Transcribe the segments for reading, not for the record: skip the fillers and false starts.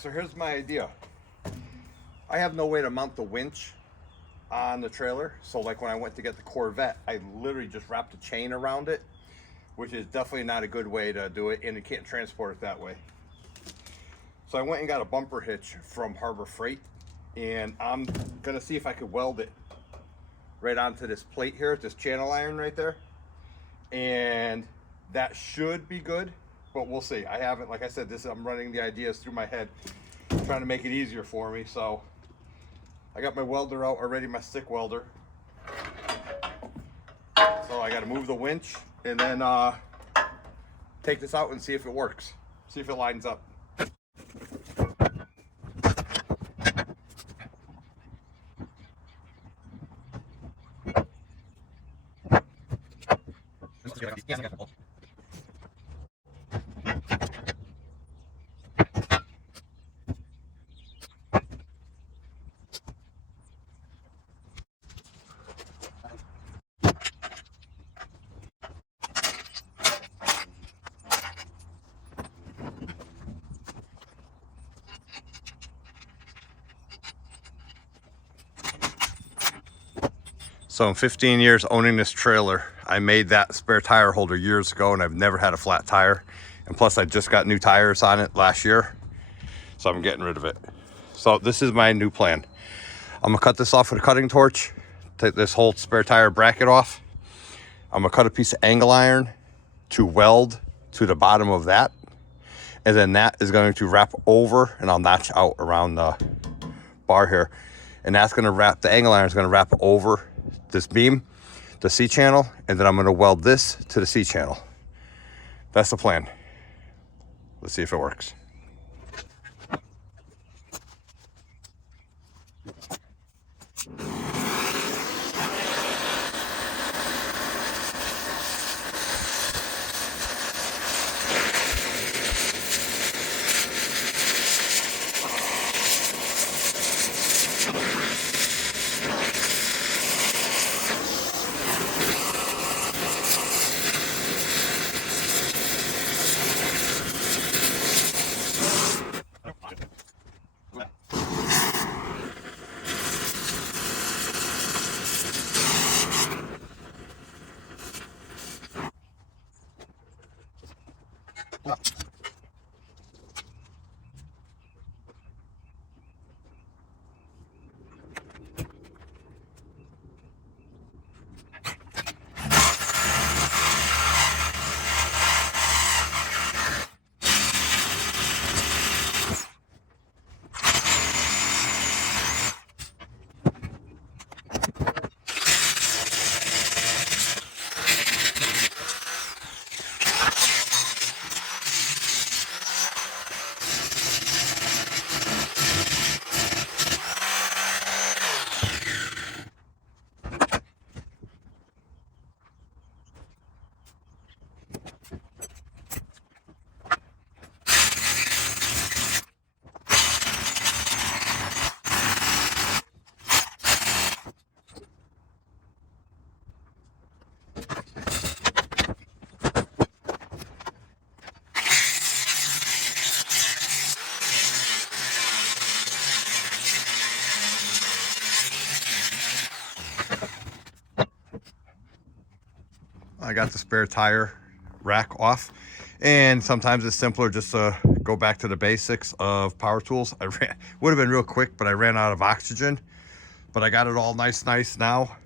so here's my idea. I have no way to mount the winch on the trailer. So like when I went to get the Corvette, I literally just wrapped a chain around it, which is definitely not a good way to do it, and you can't transport it that way. So I went and got a bumper hitch from Harbor Freight, and I'm gonna see if I could weld it right onto this plate here, this channel iron right there. And that should be good, but we'll see. I haven't, like I said, I'm running the ideas through my head, trying to make it easier for me. So I got my welder out already, my stick welder. So I got to move the winch and then take this out and see if it works, see if it lines up. So in 15 years owning this trailer, I made that spare tire holder years ago, and I've never had a flat tire. And plus I just got new tires on it last year, so I'm getting rid of it. So this is my new plan. I'm gonna cut this off with a cutting torch, take this whole spare tire bracket off. I'm gonna cut a piece of angle iron to weld to the bottom of that. And then that is going to wrap over, and I'll notch out around the bar here. And that's gonna wrap, the angle iron is gonna wrap over this beam, the C channel, and then I'm going to weld this to the C channel. That's the plan. Let's see if it works. I got the spare tire rack off, and sometimes it's simpler just to go back to the basics of power tools. Would have been real quick, but I ran out of oxygen, but I got it all nice now.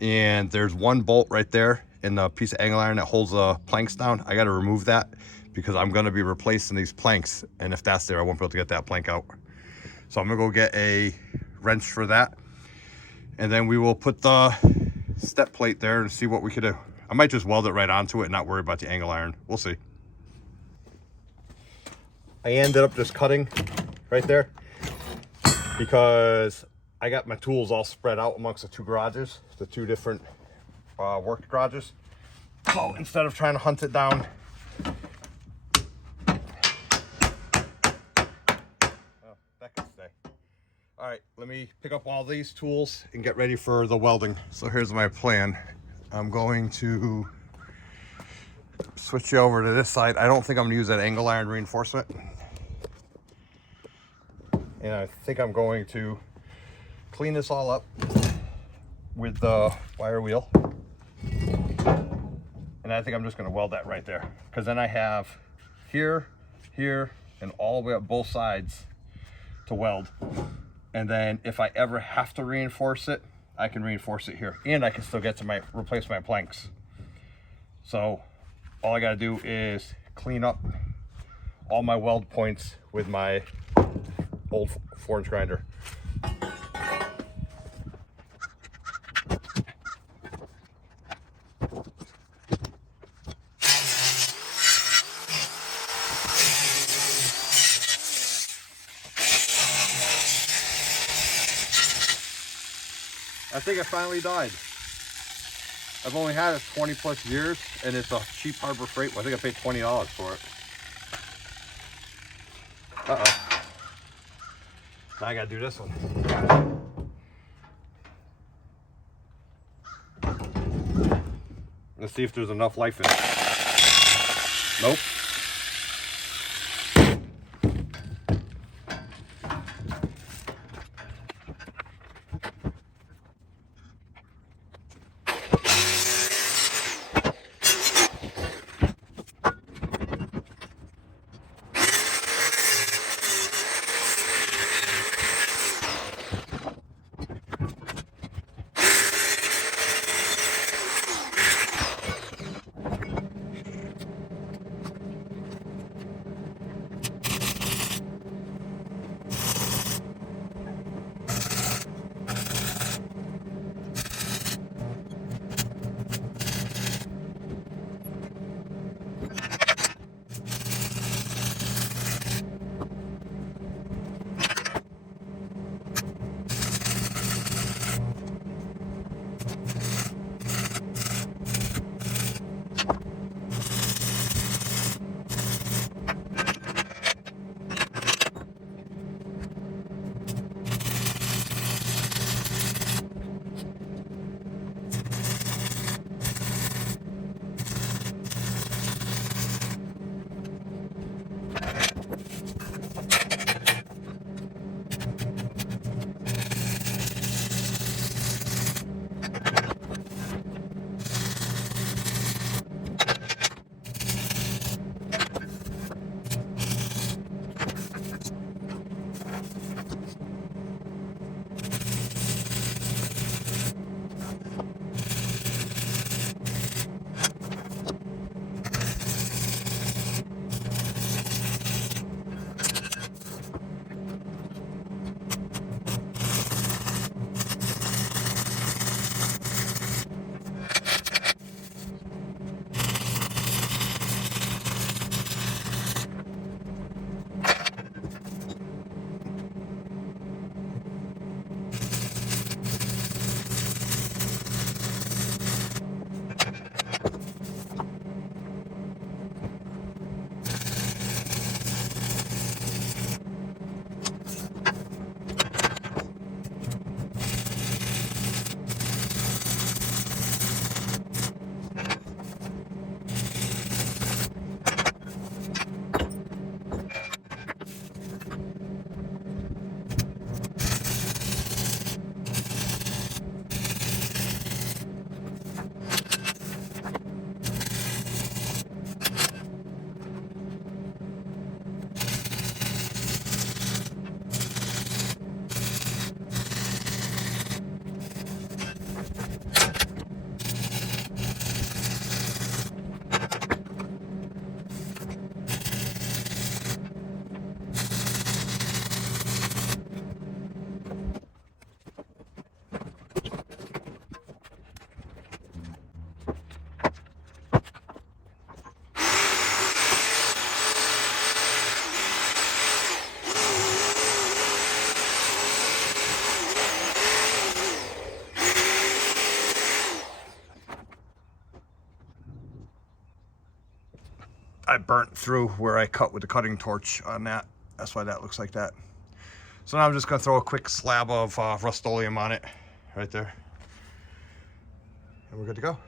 And there's one bolt right there in the piece of angle iron that holds the planks down. I got to remove that because I'm going to be replacing these planks, and if that's there, I won't be able to get that plank out. So I'm gonna go get a wrench for that, and then we will put the step plate there and see what we could do. I might just weld it right onto it and not worry about the angle iron. We'll see. I ended up just cutting right there because I got my tools all spread out amongst the two garages, the two different work garages. So instead of trying to hunt it down, that can stay. All right, let me pick up all these tools and get ready for the welding. So here's my plan. I'm going to switch you over to this side. I don't think I'm gonna use that angle iron reinforcement. and I think I'm going to clean this all up with the wire wheel. And I think I'm just going to weld that right there, because then I have here, here, and all the way up both sides to weld. And then if I ever have to reinforce it, I can reinforce it here, and I can still get to replace my planks. So all I got to do is clean up all my weld points with my old 4-inch grinder. I think it finally died. I've only had it 20 plus years, and it's a cheap Harbor Freight. Well, I think I paid $20 for it. Uh-oh. Now I gotta do this one. Let's see if there's enough life in it. Nope. I burnt through where I cut with the cutting torch on that. That's why that looks like that. So now I'm just gonna throw a quick slab of Rust-Oleum on it, right there. And we're good to go.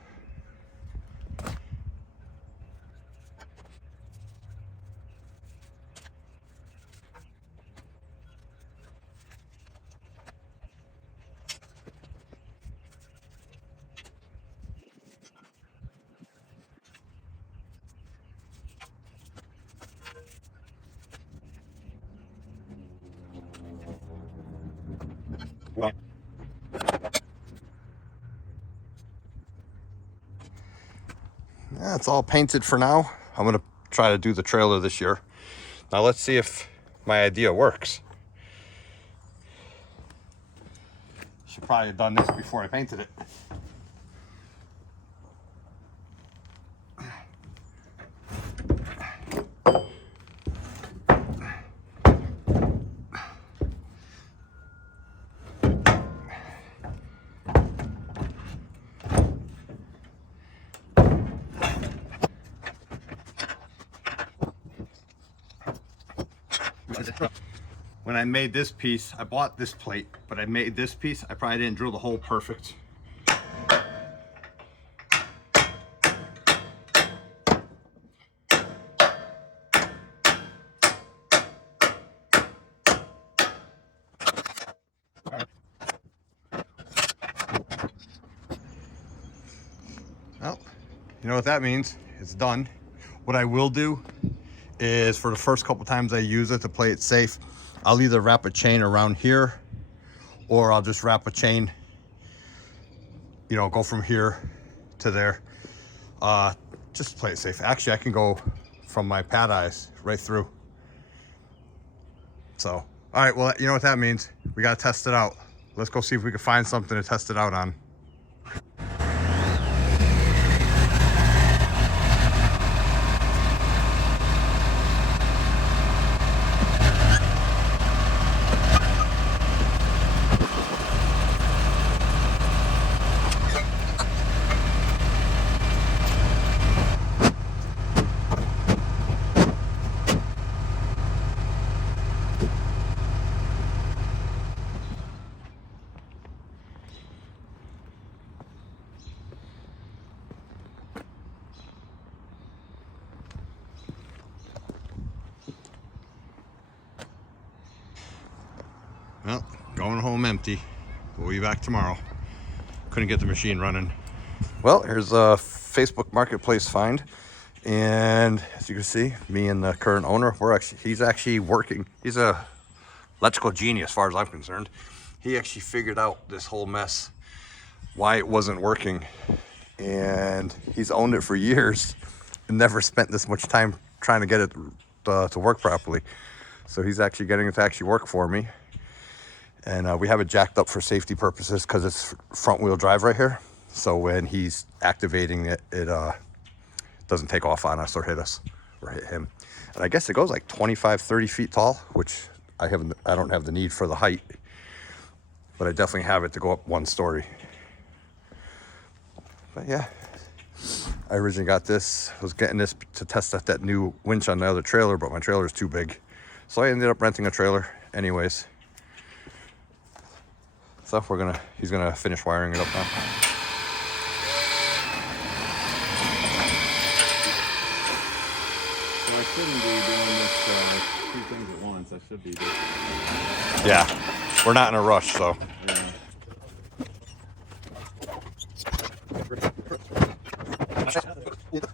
Yeah, it's all painted for now. I'm gonna try to do the trailer this year. Now let's see if my idea works. Should probably have done this before I painted it. When I made this piece, I bought this plate, but I made this piece, I probably didn't drill the hole perfect. Well, you know what that means? It's done. What I will do is, for the first couple times I use it to play it safe, I'll either wrap a chain around here, or I'll just wrap a chain, you know, go from here to there. Just play it safe. Actually, I can go from my pad eyes right through. So, all right, well, you know what that means? We gotta test it out. Let's go see if we can find something to test it out on. Well, going home empty. We'll be back tomorrow. Couldn't get the machine running. Well, here's a Facebook Marketplace find. And as you can see, me and the current owner, he's actually working. He's a electrical genius as far as I'm concerned. He actually figured out this whole mess, why it wasn't working. And he's owned it for years and never spent this much time trying to get it to work properly. So he's actually getting it to actually work for me. And we have it jacked up for safety purposes because it's front wheel drive right here. So when he's activating it, it doesn't take off on us or hit us or hit him. And I guess it goes like 25, 30 feet tall, which I don't have the need for the height, but I definitely have it to go up one story. But yeah, I originally got this, was getting this to test out that new winch on the other trailer, but my trailer is too big. So I ended up renting a trailer anyways. So he's gonna finish wiring it up now. So I shouldn't be doing this two things at once. I should be doing. Yeah, we're not in a rush, so. Yeah.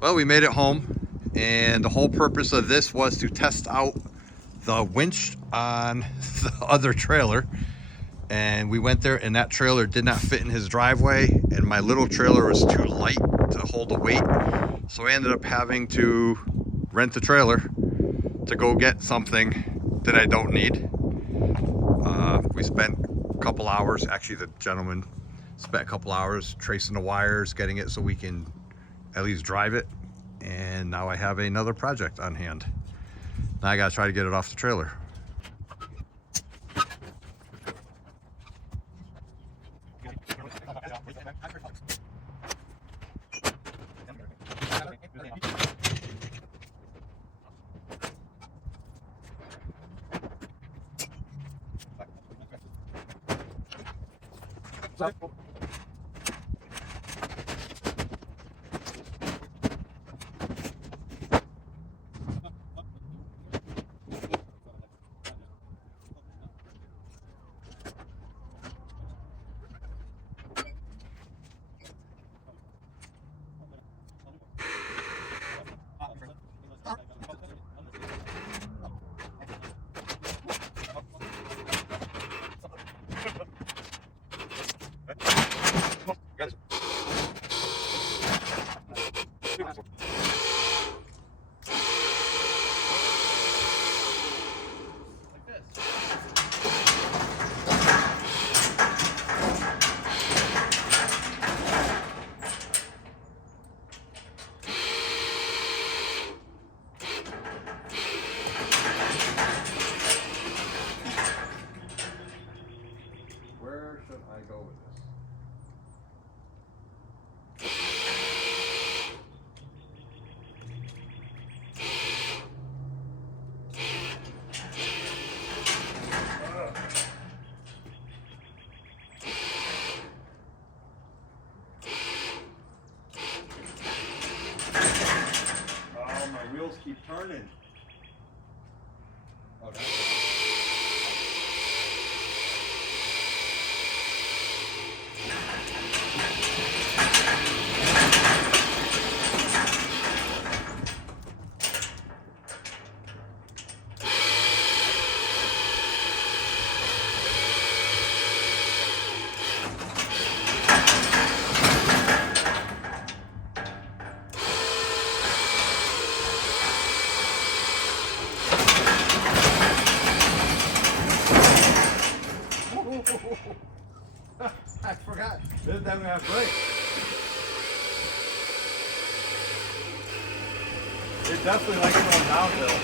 Well, we made it home, and the whole purpose of this was to test out the winch on the other trailer. And we went there, and that trailer did not fit in his driveway, and my little trailer was too light to hold the weight. So I ended up having to rent the trailer to go get something that I don't need. We spent a couple hours, actually the gentleman spent a couple hours tracing the wires, getting it so we can at least drive it. And now I have another project on hand. Now I gotta try to get it off the trailer. Where should I go with this? Oh, my wheels keep turning. Oh, that's I forgot. This doesn't have brakes. It definitely likes going downhill.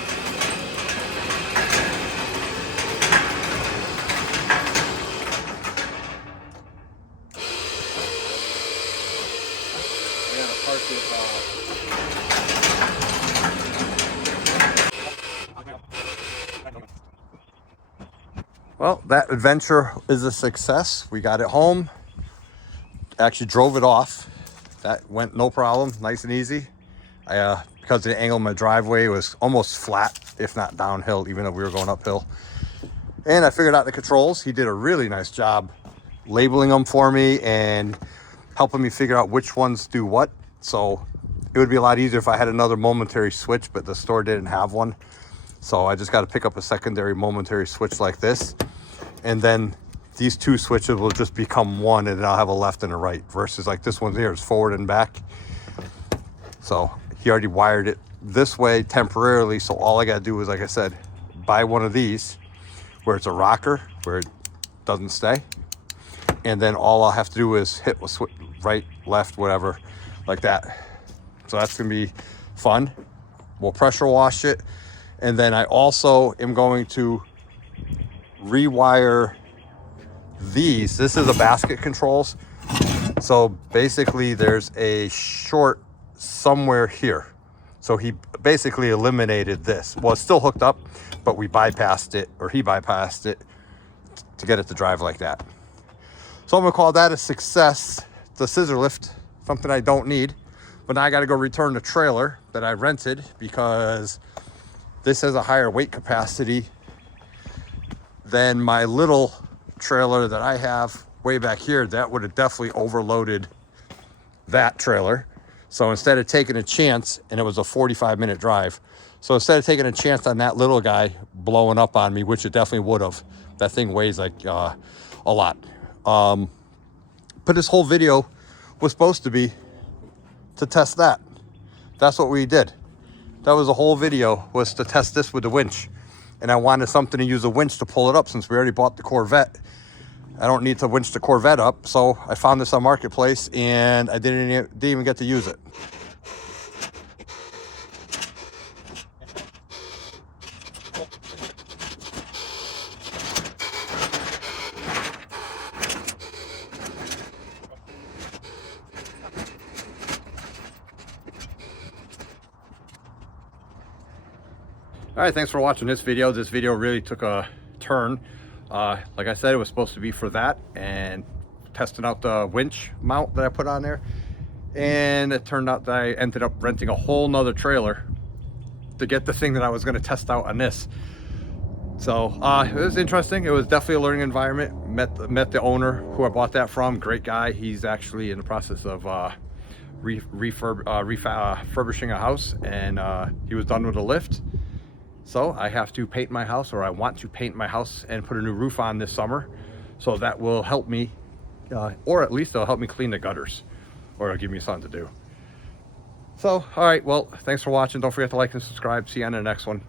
I gotta park this off. Well, that adventure is a success. We got it home. Actually drove it off. That went no problem, nice and easy. Because of the angle of my driveway, it was almost flat, if not downhill, even though we were going uphill. And I figured out the controls. He did a really nice job labeling them for me and helping me figure out which ones do what. So it would be a lot easier if I had another momentary switch, but the store didn't have one. So I just got to pick up a secondary momentary switch like this. and then these two switches will just become one, and then I'll have a left and a right, versus like this one here is forward and back. So he already wired it this way temporarily, so all I gotta do is, like I said, buy one of these where it's a rocker, where it doesn't stay, and then all I'll have to do is hit a switch, right, left, whatever, like that. So that's gonna be fun. We'll pressure wash it, and then I also am going to rewire these. This is a basket controls, so basically there's a short somewhere here, so he basically eliminated this. Well, it's still hooked up, but we bypassed it, or he bypassed it, to get it to drive like that. So I'm gonna call that a success. The scissor lift, something I don't need, but now I got to go return the trailer that I rented, because this has a higher weight capacity than my little trailer that I have way back here. That would have definitely overloaded that trailer. So instead of taking a chance, and it was a 45-minute drive, so instead of taking a chance on that little guy blowing up on me, which it definitely would have, that thing weighs like a lot. But this whole video was supposed to be to test that. That's what we did. That was the whole video, was to test this with the winch. And I wanted something to use a winch to pull it up, since we already bought the Corvette. I don't need to winch the Corvette up, so I found this on Marketplace, and I didn't even get to use it. All right, thanks for watching this video. This video really took a turn. Like I said, it was supposed to be for that and testing out the winch mount that I put on there. And it turned out that I ended up renting a whole nother trailer to get the thing that I was gonna test out on this. So it was interesting. It was definitely a learning environment. Met the owner who I bought that from, great guy. He's actually in the process of refurbishing a house, and he was done with the lift. So I have to paint my house, or I want to paint my house and put a new roof on this summer. So that will help me, or at least it'll help me clean the gutters, or it'll give me something to do. So, all right, well, thanks for watching. Don't forget to like and subscribe. See you on the next one.